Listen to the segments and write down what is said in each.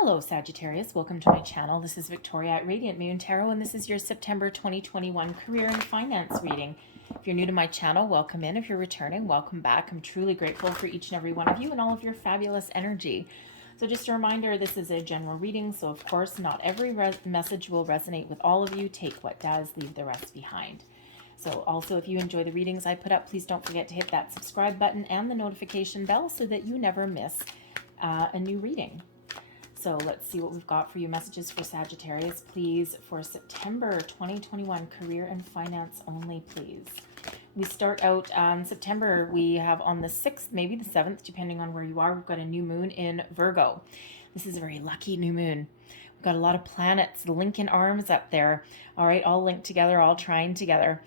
Hello, Sagittarius. Welcome to my channel. This is Victoria at Radiant Moon Tarot, and this is your September 2021 career and finance reading. If you're new to my channel, welcome in. If you're returning, welcome back. I'm truly grateful for each and every one of you and all of your fabulous energy. So just a reminder, this is a general reading, so of course, not every message will resonate with all of you. Take what does, leave the rest behind. So also, if you enjoy the readings I put up, please don't forget to hit that subscribe button and the notification bell so that you never miss a new reading. So let's see what we've got for you. Messages for Sagittarius, please, for September 2021, career and finance only, please. We start out on September. We have on the 6th, maybe the 7th, depending on where you are, we've got a new moon in Virgo. This is a very lucky new moon. We've got a lot of planets linking arms up there. All right, all linked together, all trying together.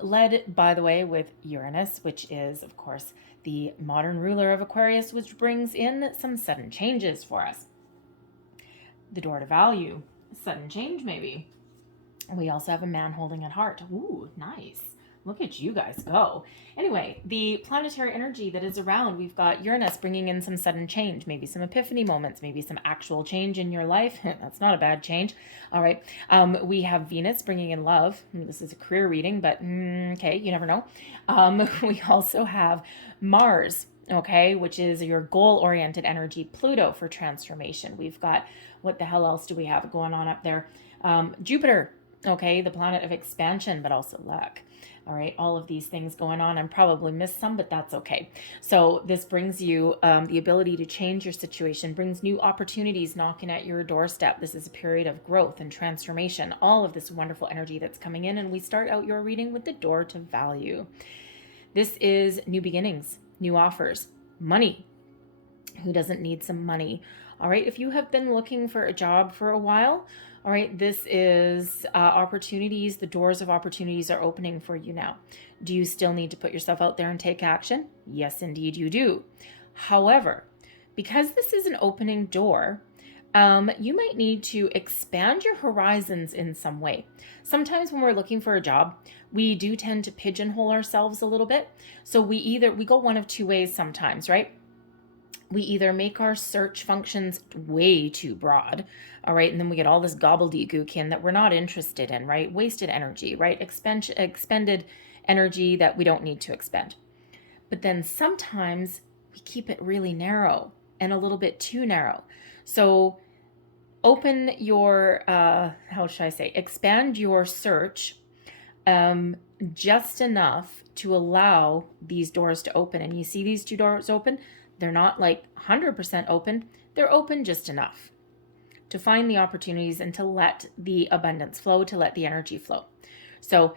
Led, by the way, with Uranus, which is, of course, the modern ruler of Aquarius, which brings in some sudden changes for us. The door to value, sudden change maybe. We also have a man holding at heart. Ooh, nice. Look at you guys go. Anyway, the planetary energy that is around, we've got Uranus bringing in some sudden change, maybe some epiphany moments, maybe some actual change in your life. That's not a bad change. All right. We have Venus bringing in love. This is a career reading, but okay, you never know. We also have Mars, okay, which is your goal-oriented energy, Pluto for transformation. We've got, what the hell else do we have going on up there? Jupiter, okay, the planet of expansion, but also luck. All right, all of these things going on. I'm probably missed some, but that's okay. So this brings you the ability to change your situation, brings new opportunities knocking at your doorstep. This is a period of growth and transformation, all of this wonderful energy that's coming in. And we start out your reading with the door to value. This is new beginnings, new offers, money. Who doesn't need some money? All right, if you have been looking for a job for a while, all right, this is opportunities. The doors of opportunities are opening for you now. Do you still need to put yourself out there and take action? Yes, indeed you do. However, because this is an opening door, you might need to expand your horizons in some way. Sometimes when we're looking for a job, we do tend to pigeonhole ourselves a little bit. So we go one of two ways sometimes, right? We either make our search functions way too broad, all right, and then we get all this gobbledygook in that we're not interested in, right? Wasted energy, right? Expended energy that we don't need to expend. But then sometimes we keep it really narrow and a little bit too narrow. So open your, expand your search just enough to allow these doors to open. And you see these two doors open? They're not like 100% open. They're open just enough to find the opportunities and to let the abundance flow, to let the energy flow. So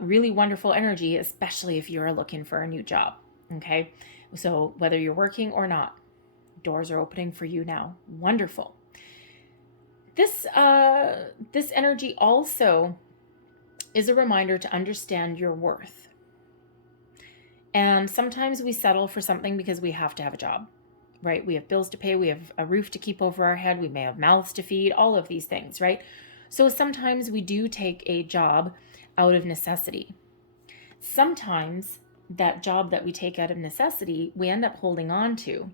really wonderful energy, especially if you're looking for a new job. Okay. So whether you're working or not, doors are opening for you now. Wonderful. This energy also is a reminder to understand your worth. And sometimes we settle for something because we have to have a job, right? We have bills to pay. We have a roof to keep over our head. We may have mouths to feed, all of these things, right? So sometimes we do take a job out of necessity. Sometimes that job that we take out of necessity, we end up holding on to.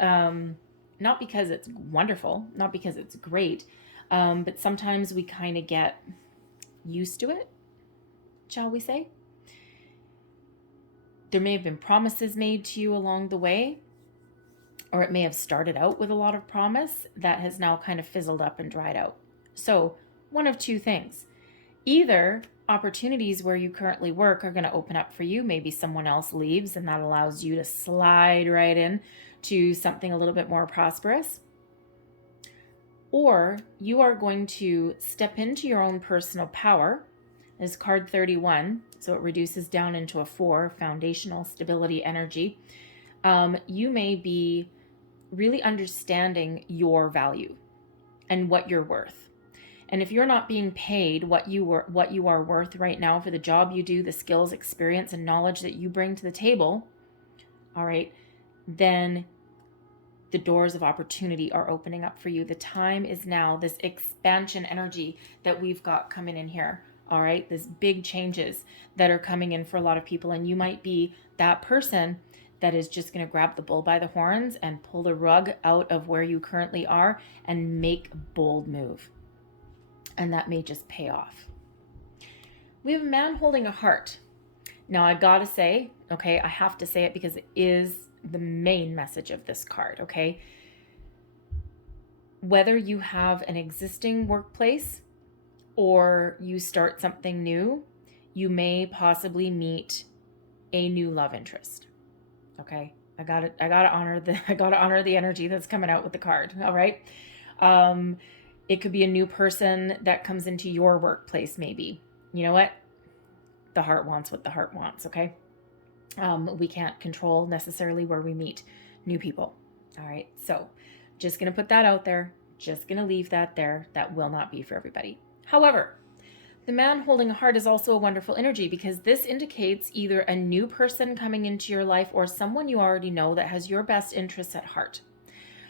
Not because it's wonderful, not because it's great, but sometimes we kind of get used to it, shall we say? There may have been promises made to you along the way, or it may have started out with a lot of promise that has now kind of fizzled up and dried out. So one of two things. Either opportunities where you currently work are going to open up for you. Maybe someone else leaves and that allows you to slide right in to something a little bit more prosperous. Or you are going to step into your own personal power. Is card 31, so it reduces down into a 4, foundational stability energy. You may be really understanding your value and what you're worth. And if you're not being paid what you are worth right now for the job you do, the skills, experience, and knowledge that you bring to the table, all right, then the doors of opportunity are opening up for you. The time is now, this expansion energy that we've got coming in here. All right, there's big changes that are coming in for a lot of people, and you might be that person that is just going to grab the bull by the horns and pull the rug out of where you currently are and make a bold move. And that may just pay off. We have a man holding a heart. Now I gotta say, okay, I have to say it because it is the main message of this card, okay? Whether you have an existing workplace or you start something new, you may possibly meet a new love interest. Okay, I gotta honor the energy that's coming out with the card. All right, it could be a new person that comes into your workplace. Maybe, you know what, the heart wants what the heart wants. Okay, we can't control necessarily where we meet new people. All right, so just gonna put that out there. Just gonna leave that there. That will not be for everybody. However, the man holding a heart is also a wonderful energy because this indicates either a new person coming into your life or someone you already know that has your best interests at heart.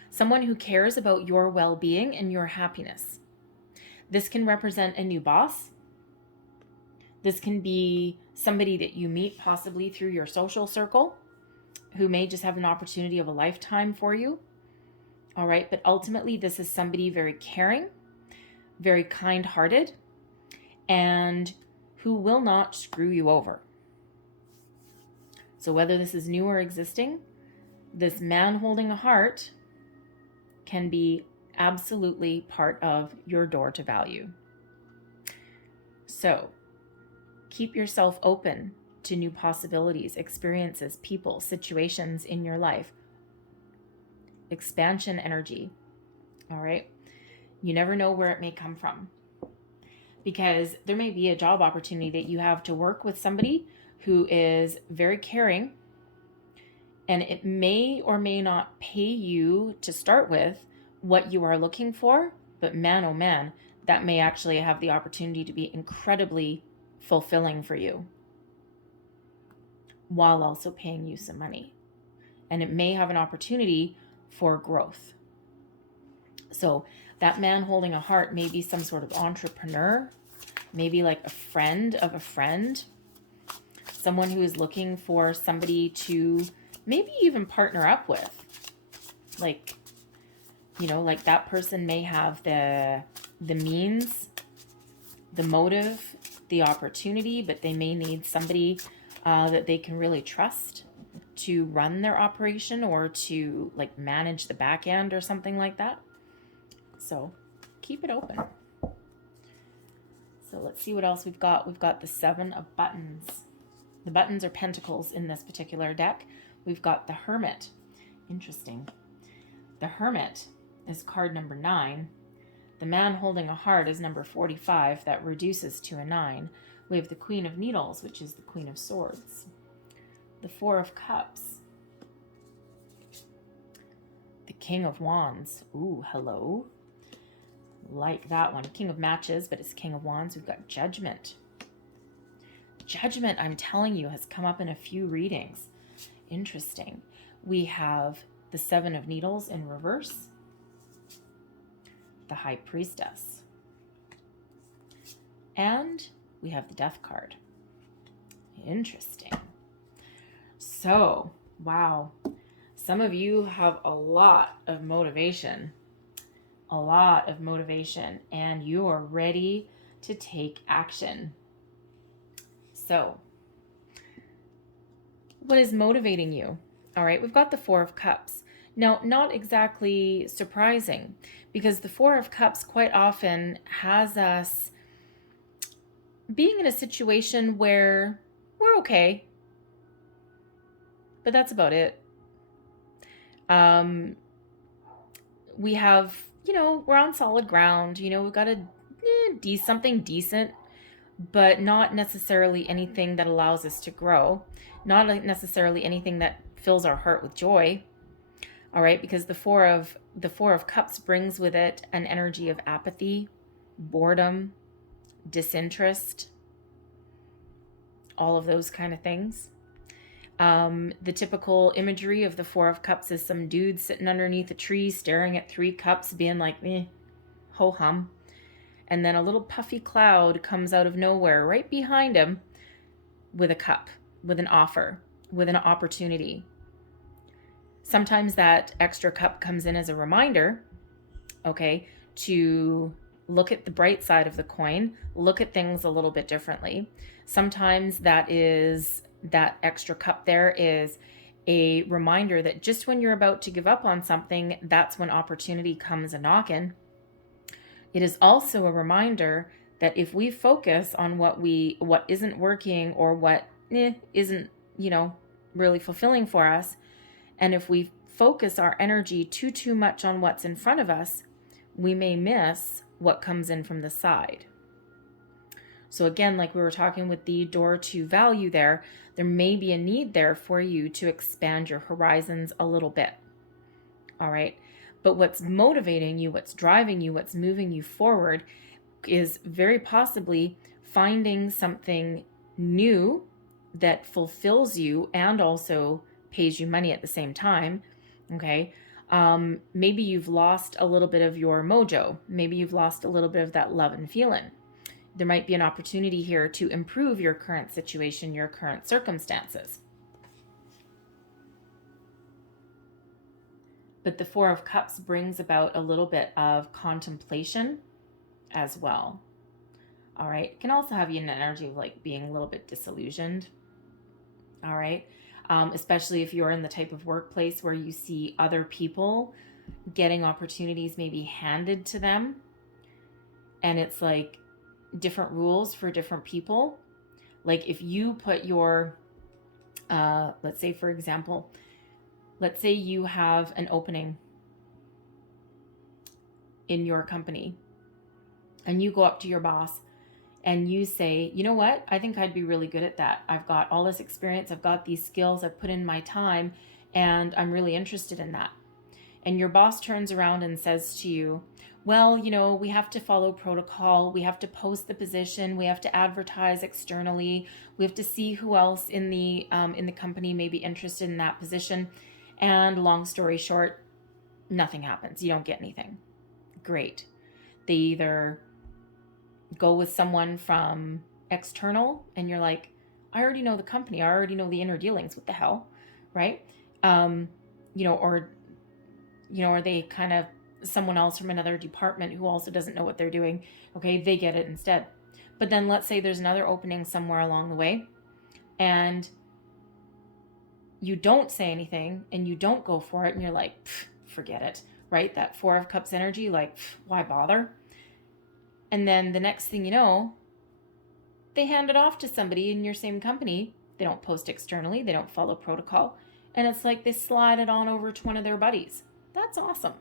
Someone who cares about your well-being and your happiness. This can represent a new boss. This can be somebody that you meet possibly through your social circle who may just have an opportunity of a lifetime for you. All right, but ultimately this is somebody very caring, very kind-hearted, and who will not screw you over. So whether this is new or existing, this man holding a heart can be absolutely part of your door to value. So keep yourself open to new possibilities, experiences, people, situations in your life. Expansion energy. All right. You never know where it may come from, because there may be a job opportunity that you have to work with somebody who is very caring, and it may or may not pay you to start with what you are looking for, but man, oh man, that may actually have the opportunity to be incredibly fulfilling for you while also paying you some money. And it may have an opportunity for growth. So that man holding a heart may be some sort of entrepreneur, maybe like a friend of a friend, someone who is looking for somebody to maybe even partner up with. Like, you know, like that person may have the means, the motive, the opportunity, but they may need somebody that they can really trust to run their operation or to like manage the back end or something like that. So keep it open. So let's see what else we've got. We've got the 7 of buttons. The buttons are pentacles in this particular deck. We've got the Hermit. Interesting. The Hermit is card number 9. The man holding a heart is number 45. That reduces to a 9. We have the Queen of Needles, which is the Queen of Swords. The 4 of Cups. The King of Wands. Ooh, hello. Like that one. King of Matches, but it's King of Wands. We've got Judgment. Judgment, I'm telling you, has come up in a few readings. Interesting. We have the 7 of Needles in reverse. The High Priestess. And we have the Death card. Interesting. So, wow. Some of you have a lot of motivation. A lot of motivation. And you are ready to take action. So, what is motivating you? All right, we've got the 4 of Cups. Now, not exactly surprising, because the 4 of Cups quite often has us being in a situation where we're okay, but that's about it. We have, you know, we're on solid ground. You know, we've got something decent, but not necessarily anything that allows us to grow. Not necessarily anything that fills our heart with joy. All right, because the 4 of Cups brings with it an energy of apathy, boredom, disinterest, all of those kind of things. The typical imagery of the 4 of Cups is some dude sitting underneath a tree staring at 3 cups being like, ho-hum. And then a little puffy cloud comes out of nowhere right behind him with a cup, with an offer, with an opportunity. Sometimes that extra cup comes in as a reminder, okay, to look at the bright side of the coin, look at things a little bit differently. Sometimes that extra cup there is a reminder that just when you're about to give up on something, that's when opportunity comes a knocking. It is also a reminder that if we focus on what isn't working or what isn't, really fulfilling for us, and if we focus our energy too much on what's in front of us, we may miss what comes in from the side. So again, like we were talking with the door to value there may be a need there for you to expand your horizons a little bit. All right. But what's motivating you, what's driving you, what's moving you forward is very possibly finding something new that fulfills you and also pays you money at the same time. Okay. Maybe you've lost a little bit of your mojo. Maybe you've lost a little bit of that love and feeling. There might be an opportunity here to improve your current situation, your current circumstances. But the Four of Cups brings about a little bit of contemplation as well. All right. It can also have you in an energy of like being a little bit disillusioned. All right. Especially if you're in the type of workplace where you see other people getting opportunities maybe handed to them. And it's like different rules for different people. Like if you put your, let's say, for example, let's say you have an opening in your company and you go up to your boss and you say, you know what, I think I'd be really good at that. I've got all this experience. I've got these skills. I've put in my time and I'm really interested in that. And your boss turns around and says to you, well, we have to follow protocol. We have to post the position. We have to advertise externally. We have to see who else in the company may be interested in that position. And long story short, nothing happens. You don't get anything. Great. They either go with someone from external and you're like, I already know the company. I already know the inner dealings. What the hell? Right? Or they kind of someone else from another department who also doesn't know what they're doing. Okay, they get it instead. But then let's say there's another opening somewhere along the way and you don't say anything and you don't go for it and you're like, forget it, right? That Four of Cups energy, like, why bother? And then the next thing you know, they hand it off to somebody in your same company. They don't post externally. They don't follow protocol. And it's like they slide it on over to one of their buddies. That's awesome.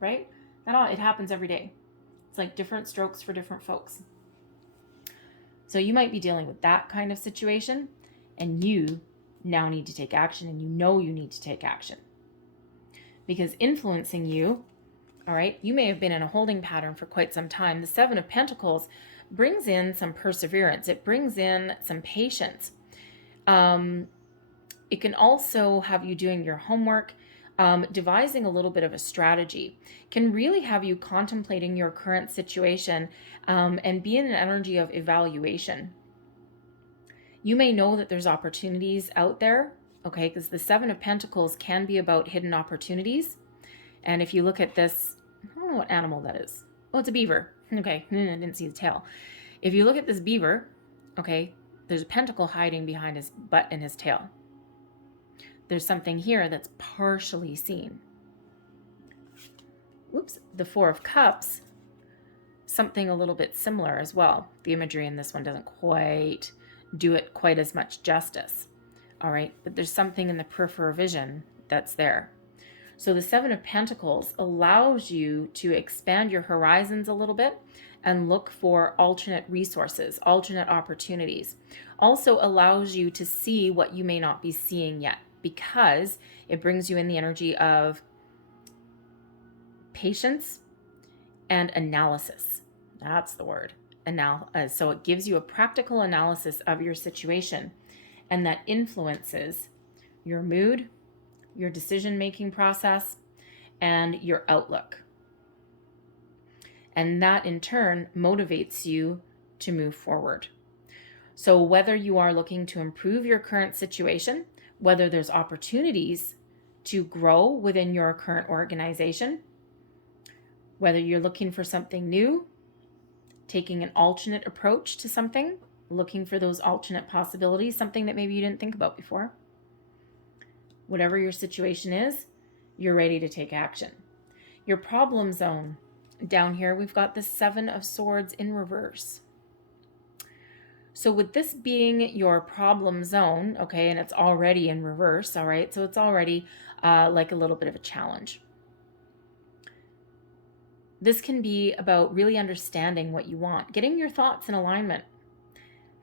Right? It happens every day. It's like different strokes for different folks. So you might be dealing with that kind of situation and you now need to take action and you need to take action. Because influencing you, all right, you may have been in a holding pattern for quite some time. The Seven of Pentacles brings in some perseverance. It brings in some patience. It can also have you doing your homework, devising a little bit of a strategy, can really have you contemplating your current situation and be in an energy of evaluation. You may know that there's opportunities out there, okay, because the Seven of Pentacles can be about hidden opportunities. And if you look at this, I don't know what animal that is. Oh, it's a beaver. Okay, I didn't see the tail. If you look at this beaver, okay, there's a pentacle hiding behind his butt and his tail. There's something here that's partially seen. Whoops, the Four of Cups, something a little bit similar as well. The imagery in this one doesn't quite do it quite as much justice. All right, but there's something in the peripheral vision that's there. So the Seven of Pentacles allows you to expand your horizons a little bit and look for alternate resources, alternate opportunities. Also allows you to see what you may not be seeing yet, because it brings you in the energy of patience and analysis. That's the word. So it gives you a practical analysis of your situation, and that influences your mood, your decision-making process, and your outlook. And that in turn motivates you to move forward. So whether you are looking to improve your current situation, whether there's opportunities to grow within your current organization, whether you're looking for something new, taking an alternate approach to something, looking for those alternate possibilities, something that maybe you didn't think about before. Whatever your situation is, you're ready to take action. Your problem zone, down here, we've got the 7 of Swords in reverse. So with this being your problem zone, okay, and it's already in reverse, all right, so it's already like a little bit of a challenge. This can be about really understanding what you want, getting your thoughts in alignment,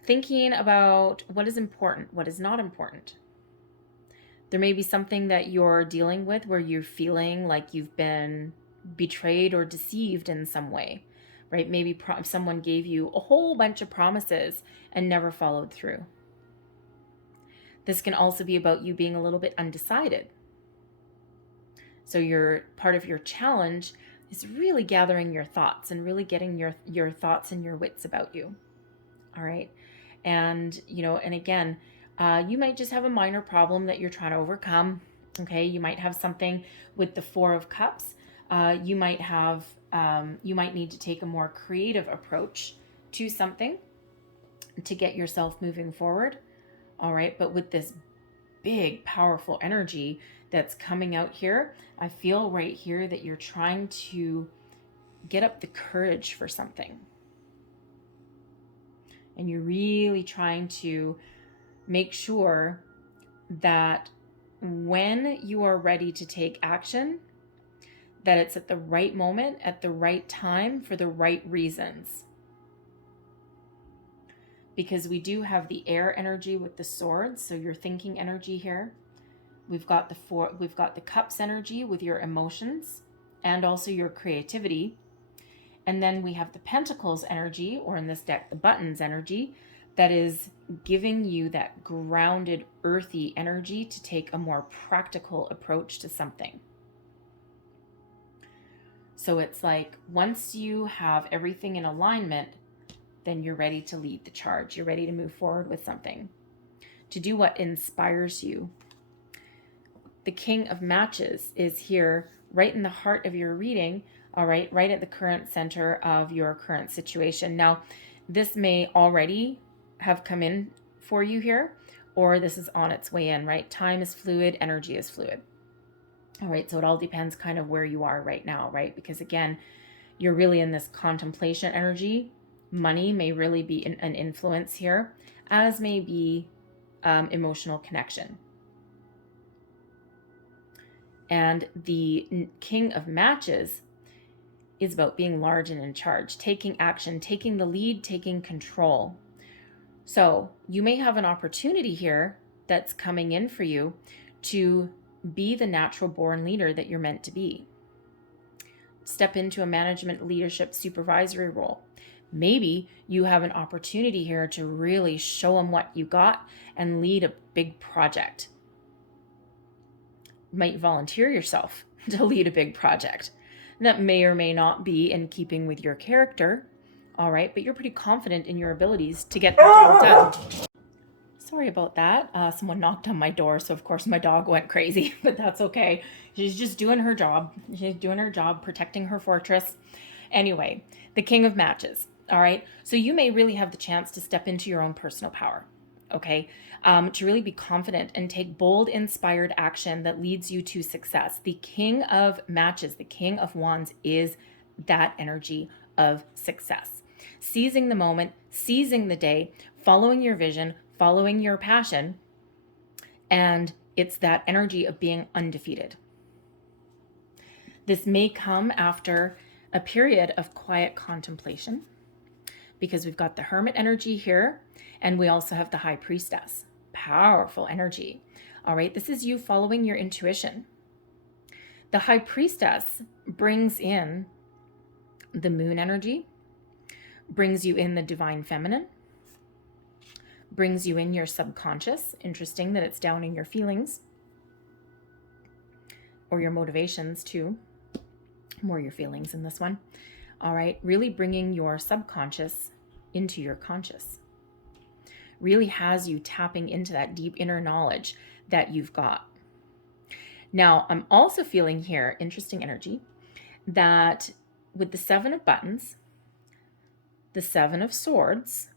thinking about what is important, what is not important. There may be something that you're dealing with where you're feeling like you've been betrayed or deceived in some way, right? Maybe someone gave you a whole bunch of promises and never followed through. This can also be about you being a little bit undecided. So part of your challenge is really gathering your thoughts and really getting your thoughts and your wits about you. All right. And, and again, you might just have a minor problem that you're trying to overcome. Okay. You might have something with the 4 of Cups. You might need to take a more creative approach to something to get yourself moving forward. All right. But with this big, powerful energy that's coming out here, I feel right here that you're trying to get up the courage for something. And you're really trying to make sure that when you are ready to take action, that it's at the right moment, at the right time, for the right reasons. Because we do have the air energy with the swords, so your thinking energy here. We've got the Cups energy with your emotions and also your creativity. And then we have the Pentacles energy, or in this deck, the Buttons energy, that is giving you that grounded, earthy energy to take a more practical approach to something. So it's like once you have everything in alignment, then you're ready to lead the charge. You're ready to move forward with something, to do what inspires you. The King of Matches is here right in the heart of your reading, all right at the current center of your current situation. Now, this may already have come in for you here, or this is on its way in, right? Time is fluid, energy is fluid. All right, so it all depends kind of where you are right now, right? Because again, you're really in this contemplation energy. Money may really be an influence here, as may be emotional connection. And the King of Matches is about being large and in charge, taking action, taking the lead, taking control. So you may have an opportunity here that's coming in for you to be the natural born leader that you're meant to be. Step into a management, leadership, supervisory role. Maybe you have an opportunity here to really show them what you got and lead a big project. You might volunteer yourself to lead a big project. That may or may not be in keeping with your character, all right? But you're pretty confident in your abilities to get the job done. Sorry about that. Someone knocked on my door, so of course my dog went crazy, but that's okay. She's just doing her job. She's doing her job, protecting her fortress. Anyway, the King of Matches, all right? So you may really have the chance to step into your own personal power, okay? To really be confident and take bold, inspired action that leads you to success. The King of Matches, the King of Wands, is that energy of success. Seizing the moment, seizing the day, following your vision, following your passion, and it's that energy of being undefeated. This may come after a period of quiet contemplation, because we've got the Hermit energy here, and we also have the High Priestess. Powerful energy. All right, this is you following your intuition. The High Priestess brings in the Moon energy, brings you in the Divine Feminine, brings you in your subconscious. Interesting that it's down in your feelings or your motivations too. More your feelings in this one. All right, really bringing your subconscious into your conscious. Really has you tapping into that deep inner knowledge that you've got. Now, I'm also feeling here, interesting energy, that with the Seven of Buttons, the Seven of Swords,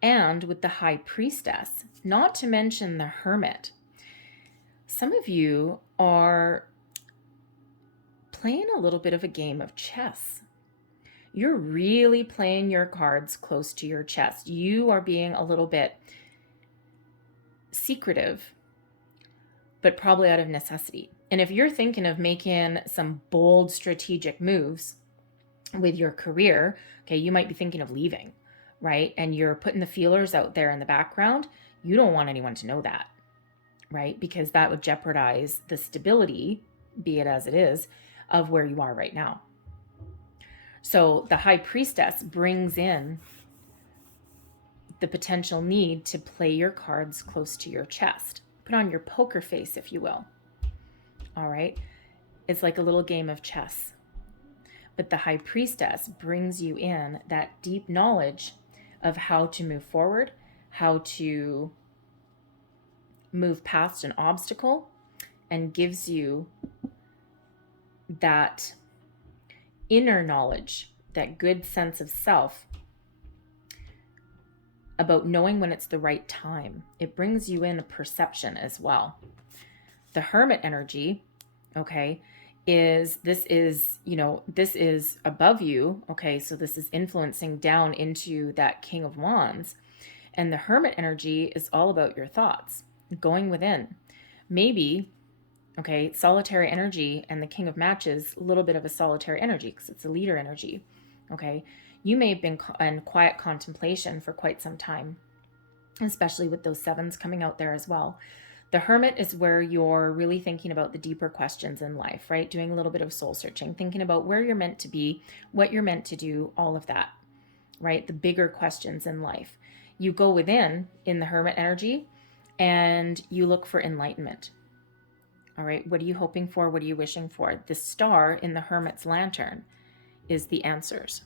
and with the High Priestess, not to mention the Hermit, some of you are playing a little bit of a game of chess. You're really playing your cards close to your chest. You are being a little bit secretive, but probably out of necessity. And if you're thinking of making some bold strategic moves with your career, okay, you might be thinking of leaving, right? And you're putting the feelers out there in the background. You don't want anyone to know that, right? Because that would jeopardize the stability, be it as it is, of where you are right now. So the High Priestess brings in the potential need to play your cards close to your chest. Put on your poker face, if you will. All right? It's like a little game of chess. But the High Priestess brings you in that deep knowledge of how to move forward, how to move past an obstacle, and gives you that inner knowledge, that good sense of self about knowing when it's the right time. It brings you in a perception as well. The Hermit energy, okay, this is above you, okay, so this is influencing down into that King of Wands. And the Hermit energy is all about your thoughts, going within. Maybe, okay, solitary energy and the King of Matches, a little bit of a solitary energy because it's a leader energy, okay? You may have been in quiet contemplation for quite some time, especially with those sevens coming out there as well. The Hermit is where you're really thinking about the deeper questions in life, right? Doing a little bit of soul searching, thinking about where you're meant to be, what you're meant to do, all of that, right? The bigger questions in life. You go within in the Hermit energy and you look for enlightenment. All right, what are you hoping for? What are you wishing for? The star in the Hermit's lantern is the answers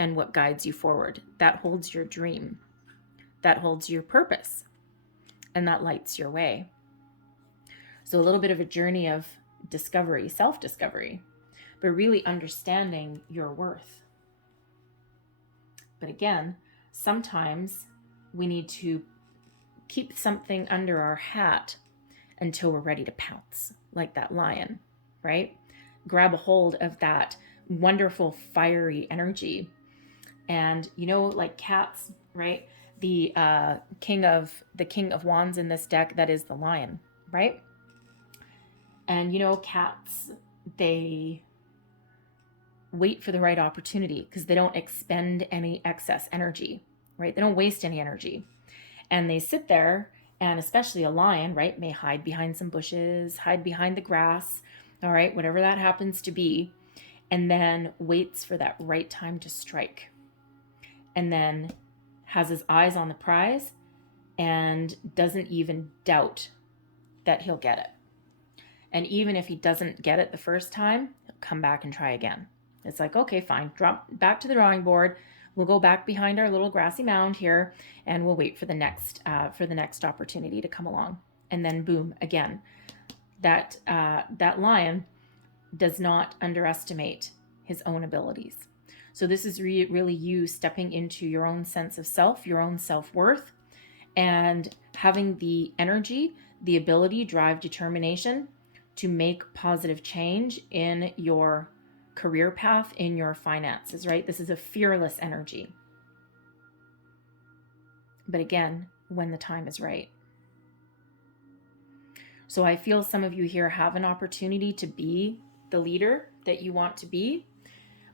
and what guides you forward. That holds your dream. That holds your purpose. And that lights your way. So a little bit of a journey of discovery, self-discovery, but really understanding your worth. But again, sometimes we need to keep something under our hat until we're ready to pounce, like that lion, right? Grab a hold of that wonderful fiery energy. And like cats, right? The king of wands in this deck, that is the lion, right? And cats, they wait for the right opportunity because they don't expend any excess energy, right? They don't waste any energy. And they sit there, and especially a lion, right, may hide behind some bushes, hide behind the grass, all right, whatever that happens to be, and then waits for that right time to strike. And then has his eyes on the prize and doesn't even doubt that he'll get it. And even if he doesn't get it the first time, he'll come back and try again. It's like, okay, fine, drop back to the drawing board. We'll go back behind our little grassy mound here and we'll wait for the next opportunity to come along. And then boom, again, that lion does not underestimate his own abilities. So this is really you stepping into your own sense of self, your own self-worth, and having the energy, the ability, drive, determination to make positive change in your career path, in your finances, right? This is a fearless energy. But again, when the time is right. So I feel some of you here have an opportunity to be the leader that you want to be.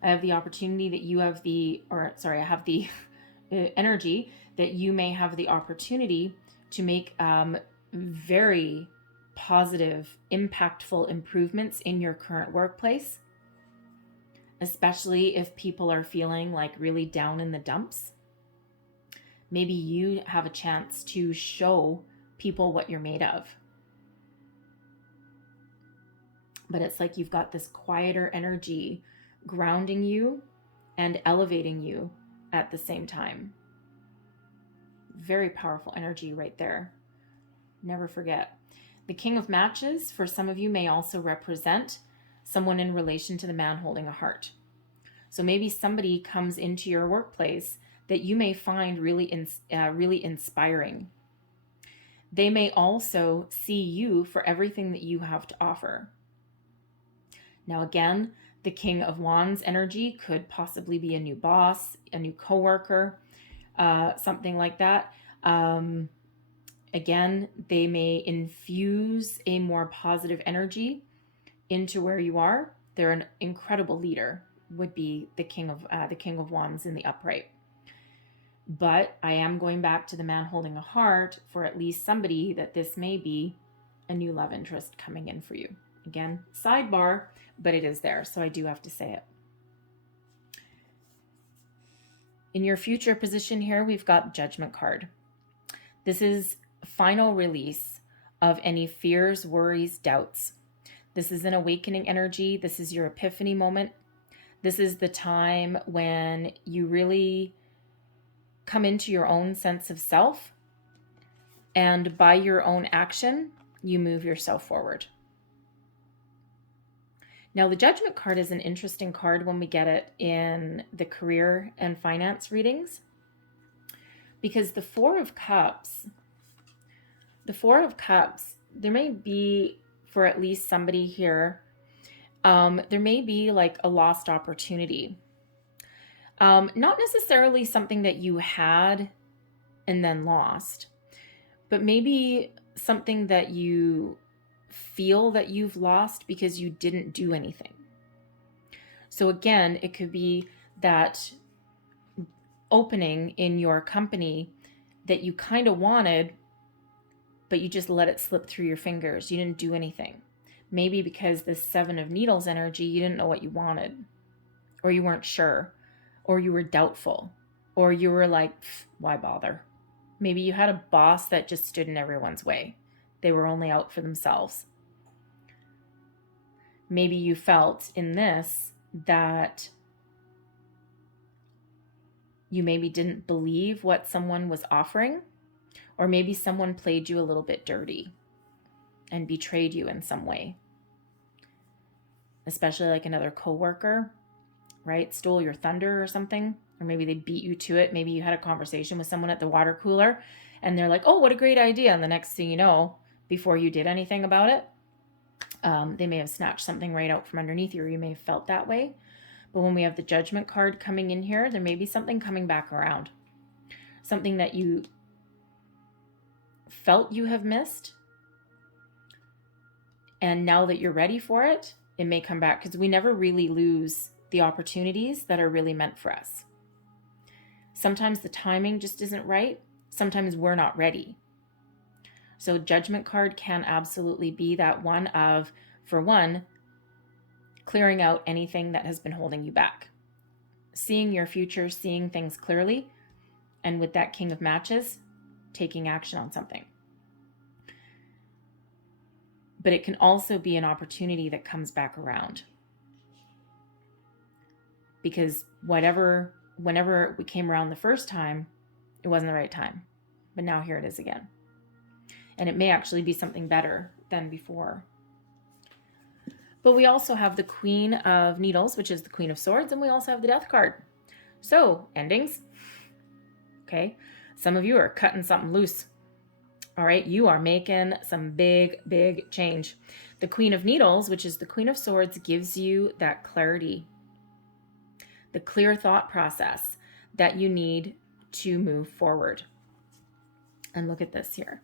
I have the opportunity that you have I have the energy that you may have the opportunity to make very positive, impactful improvements in your current workplace, especially if people are feeling like really down in the dumps. Maybe you have a chance to show people what you're made of. But it's like you've got this quieter energy grounding you and elevating you at the same time. Very powerful energy right there. Never forget. The King of Matches, for some of you, may also represent someone in relation to the man holding a heart. So maybe somebody comes into your workplace that you may find really inspiring. They may also see you for everything that you have to offer. Now again, the King of Wands energy could possibly be a new boss, a new coworker, something like that. Again, they may infuse a more positive energy into where you are. They're an incredible leader, would be the King of Wands in the upright. But I am going back to the man holding a heart for at least somebody that this may be a new love interest coming in for you. Again, sidebar, but it is there, so I do have to say it. In your future position here, we've got Judgment card. This is final release of any fears, worries, doubts. This is an awakening energy. This is your epiphany moment. This is the time when you really come into your own sense of self, and by your own action, you move yourself forward. Now, the Judgment card is an interesting card when we get it in the career and finance readings, because the Four of Cups, there may be, for at least somebody here, there may be like a lost opportunity. Not necessarily something that you had and then lost, but maybe something that you feel that you've lost because you didn't do anything. So again, it could be that opening in your company that you kind of wanted, but you just let it slip through your fingers. You didn't do anything. Maybe because the Seven of Needles energy, you didn't know what you wanted, or you weren't sure, or you were doubtful, or you were like, why bother? Maybe you had a boss that just stood in everyone's way. They were only out for themselves. Maybe you felt in this that you maybe didn't believe what someone was offering, or maybe someone played you a little bit dirty and betrayed you in some way. Especially like another coworker, right? Stole your thunder or something, or maybe they beat you to it. Maybe you had a conversation with someone at the water cooler and they're like, oh, what a great idea. And the next thing you know, before you did anything about it, they may have snatched something right out from underneath you, or you may have felt that way. But when we have the Judgment card coming in here, there may be something coming back around. Something that you felt you have missed. And now that you're ready for it, it may come back, because we never really lose the opportunities that are really meant for us. Sometimes the timing just isn't right. Sometimes we're not ready. So Judgment card can absolutely be that one of, for one, clearing out anything that has been holding you back. Seeing your future, seeing things clearly, and with that King of Matches, taking action on something. But it can also be an opportunity that comes back around. Because whenever we came around the first time, it wasn't the right time. But now here it is again. And it may actually be something better than before. But we also have the Queen of Needles, which is the Queen of Swords, and we also have the Death card. So, endings. Okay, some of you are cutting something loose. All right, you are making some big, big change. The Queen of Needles, which is the Queen of Swords, gives you that clarity, the clear thought process that you need to move forward. And look at this here.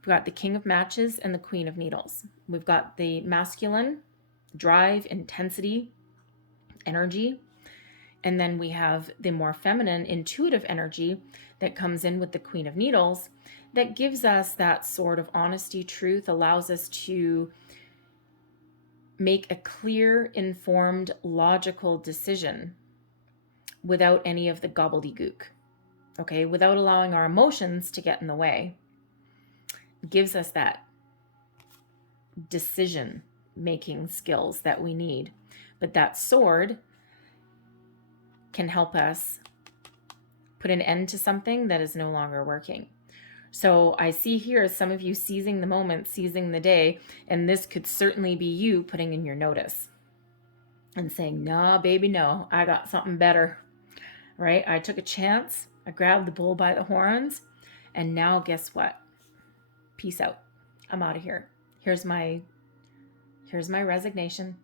We've got the King of Matches and the Queen of Needles. We've got the masculine drive, intensity, energy. And then we have the more feminine, intuitive energy that comes in with the Queen of Needles, that gives us that sort of honesty, truth, allows us to make a clear, informed, logical decision without any of the gobbledygook, okay? Without allowing our emotions to get in the way. It gives us that decision-making skills that we need. But that sword can help us put an end to something that is no longer working. So I see here some of you seizing the moment, seizing the day, and this could certainly be you putting in your notice and saying, no, baby, no, I got something better, right? I took a chance. I grabbed the bull by the horns, and now guess what? Peace out. I'm out of here. Here's my resignation.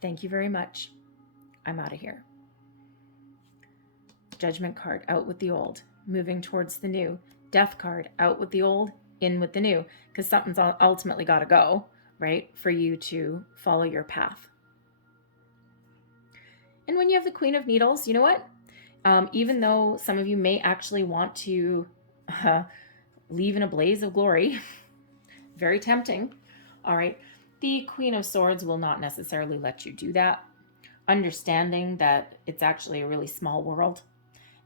Thank you very much. I'm out of here. Judgment card, out with the old, moving towards the new. Death card, out with the old, in with the new, because something's ultimately got to go, right, for you to follow your path. And when you have the Queen of Needles, you know what? Even though some of you may actually want to leave in a blaze of glory, very tempting, all right, the Queen of Swords will not necessarily let you do that, understanding that it's actually a really small world.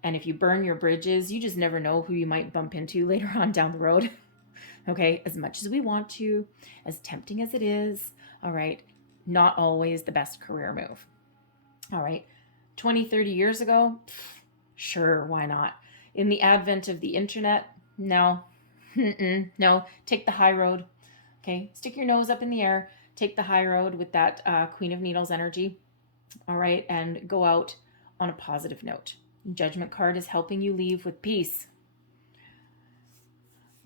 And if you burn your bridges, you just never know who you might bump into later on down the road. Okay, as much as we want to, as tempting as it is, all right, not always the best career move. All right, 20, 30 years ago, sure, why not? In the advent of the internet, no, no, take the high road. Okay, stick your nose up in the air, take the high road with that Queen of Needles energy, all right, and go out on a positive note. Judgment card is helping you leave with peace.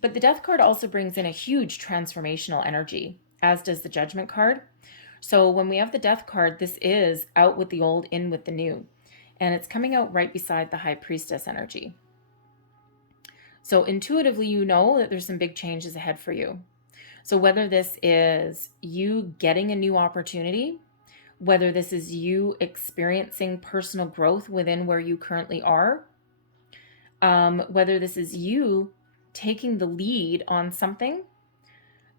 But the Death card also brings in a huge transformational energy, as does the Judgment card. So when we have the Death card, this is out with the old, in with the new. And it's coming out right beside the High Priestess energy. So intuitively, you know that there's some big changes ahead for you. So whether this is you getting a new opportunity, whether this is you experiencing personal growth within where you currently are, whether this is you taking the lead on something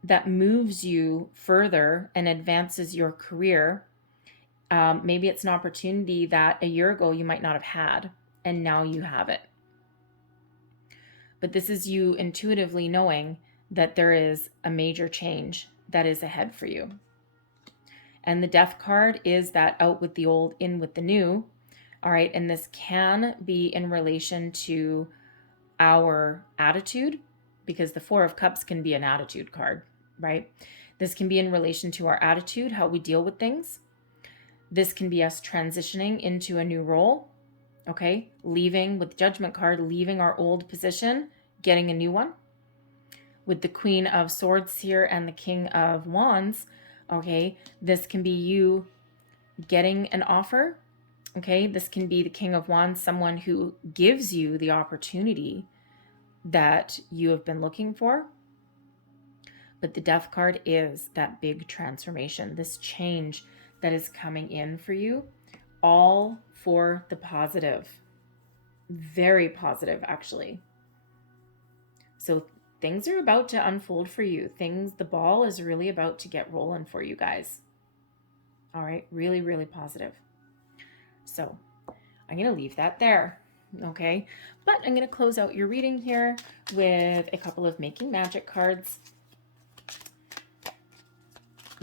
that moves you further and advances your career. Maybe it's an opportunity that a year ago you might not have had, and now you have it. But this is you intuitively knowing that there is a major change that is ahead for you. And the Death card is that out with the old, in with the new. All right, and this can be in relation to our attitude, because the Four of Cups can be an attitude card, right? This can be in relation to our attitude, how we deal with things. This can be us transitioning into a new role, okay? Leaving, with the Judgment card, leaving our old position, getting a new one. With the Queen of Swords here and the King of Wands, okay, this can be you getting an offer, okay? This can be the King of Wands, someone who gives you the opportunity that you have been looking for. But the Death card is that big transformation, this change that is coming in for you, all for the positive. Very positive, actually. So things are about to unfold for you. The ball is really about to get rolling for you guys. All right, really, really positive. So I'm going to leave that there, okay? But I'm going to close out your reading here with a couple of Making Magic cards.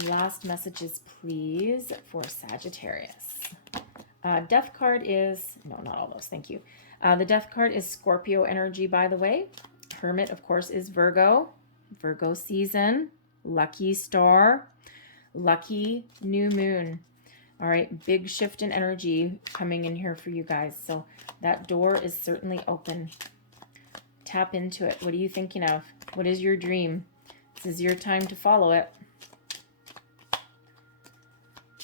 Last messages, please, for Sagittarius. Death card is, no, not all those, thank you. The Death card is Scorpio energy, by the way. Hermit, of course, is Virgo season, lucky star, lucky new moon. All right, big shift in energy coming in here for you guys. So that door is certainly open. Tap into it. What are you thinking of? What is your dream? This is your time to follow it.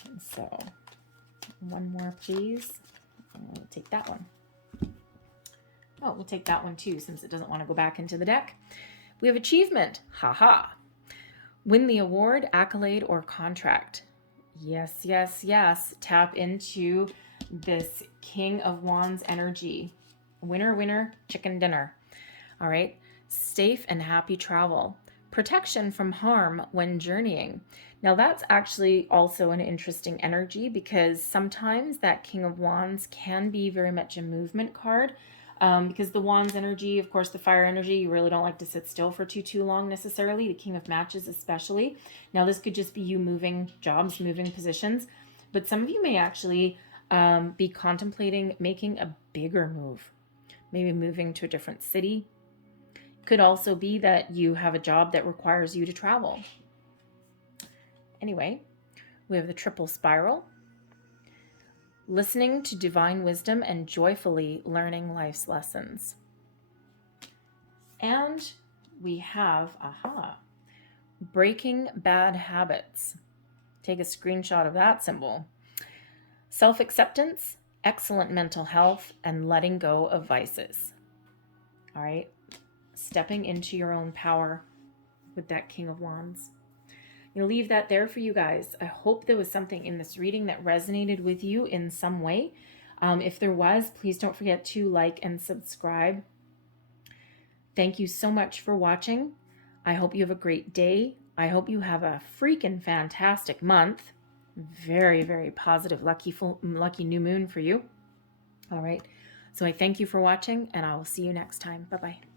And so one more, please. We'll take that one. Oh, we'll take that one too, since it doesn't want to go back into the deck. We have achievement. Haha. Win the award, accolade, or contract. Yes, yes, yes. Tap into this King of Wands energy. Winner, winner, chicken dinner. All right. Safe and happy travel. Protection from harm when journeying. Now that's actually also an interesting energy, because sometimes that King of Wands can be very much a movement card. Because the Wands energy, of course, the fire energy, you really don't like to sit still for too long necessarily. The King of Matches especially. Now this could just be you moving jobs, moving positions. But some of you may actually be contemplating making a bigger move. Maybe moving to a different city. Could also be that you have a job that requires you to travel. Anyway, we have the triple spiral. Listening to divine wisdom and joyfully learning life's lessons. And we have, breaking bad habits. Take a screenshot of that symbol. Self-acceptance, excellent mental health, and letting go of vices. All right, stepping into your own power with that King of Wands. I'm going to leave that there for you guys. I hope there was something in this reading that resonated with you in some way. If there was, please don't forget to like and subscribe. Thank you so much for watching. I hope you have a great day. I hope you have a freaking fantastic month. Very, very positive, lucky new moon for you. All right. So I thank you for watching, and I will see you next time. Bye-bye.